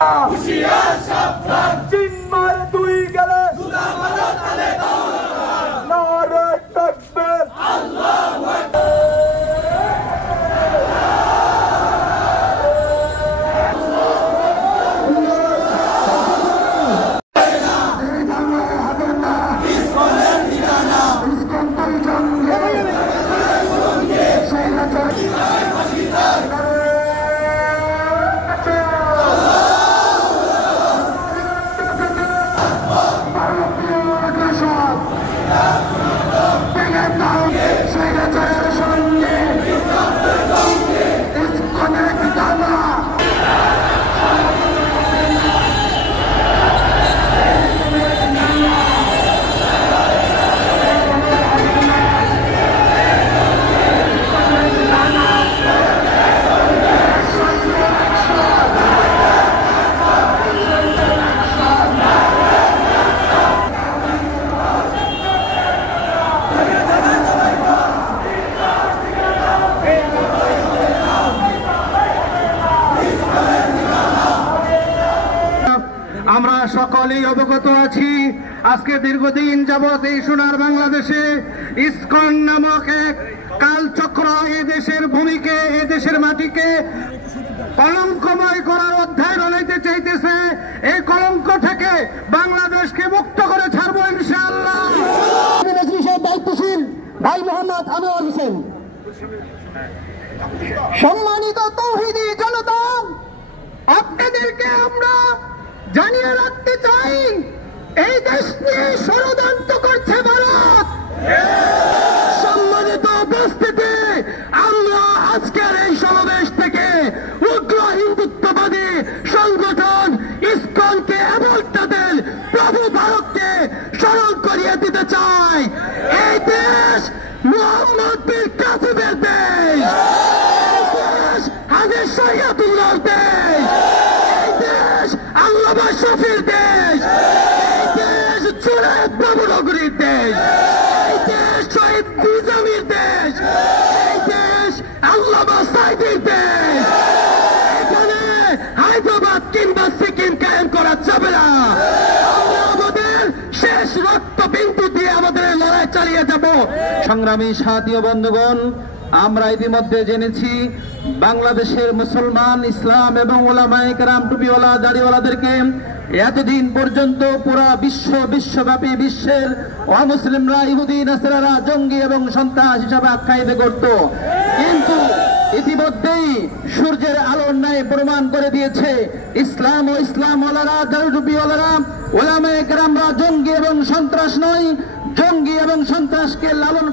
হুঁশিয়ার সাবধান, চিন্মার দুই গেলে নারে তাকবীর, আল্লাহু আকবার। আমরা সকলেই অবগত আছি, আজকে দীর্ঘদিন যাবৎ এই সোনার বাংলাদেশে ইসকন নামক এক কালচক্র এদেশের ভূমিকে, এদেশের মাটিকে কলঙ্কময় করার অধ্যায় বানাইতে চাইতেছে। এই কলঙ্ক থেকে বাংলাদেশকে মুক্ত করে ছাড়বো ইনশাআল্লাহ। দায়িত্বশীল ভাই মোহাম্মদ আনোয়ার হোসেন। সম্মানিত তৌহিদি জনতা, আপনাদেরকে আমরা জানিয়ে রাখতে চাই, এই দেশ নিয়ে ষড়যন্ত্র করছে ভারত। সম্মানিত উপস্থিতি, আমরা আজকের এই সমাবেশ থেকে উগ্র হিন্দুত্ববাদী সংগঠন ইসকনকে এবং তাদের প্রভু ভারতকে স্মরণ করিয়ে দিতে চাই। এই দেশ মোহাম্মদ বিন কাসিমের দেশ, এই দেশ হাজী শরীয়তুল্লাহর দেশ, এই দেশ আল্লামা শফির দেশ, এই দেশ জুনায়েদ বাবুনগরীর দেশ, এই দেশ শহীদ নিজামীর দেশ, এই দেশ আল্লামা সাইদির দেশ। এখানে হায়দ্রাবাদ কিংবা সিকিম কায়েম করা যাবে না। আমরা আমাদের শেষ রক্তবিন্দু দিয়ে আমাদের লড়াই চালিয়ে যাব। সংগ্রামী সাথী ও বন্ধুগণ, আমরা ইতিমধ্যে জেনেছি বাংলাদেশের মুসলমান, ইসলাম এবং ওলামায়ে কেরাম, টুপিওয়ালা, দাড়িওয়ালাদেরকে এতদিন পর্যন্ত পুরা বিশ্বব্যাপী বিশ্বের অমুসলিমরা, ইহুদি নাসারারা জঙ্গি এবং সন্ত্রাস হিসাবে আখ্যায়িত করত। কিন্তু ইতিমধ্যেই সূর্যের আলোর ন্যায় প্রমাণ করে দিয়েছে ইসলাম ও ইসলামওয়ালারা, দাড়িটুপিওয়ালারা, ওলামায়ে কেরামরা জঙ্গি এবং সন্ত্রাস নয়। জঙ্গি এবং সন্ত্রাসকে লালন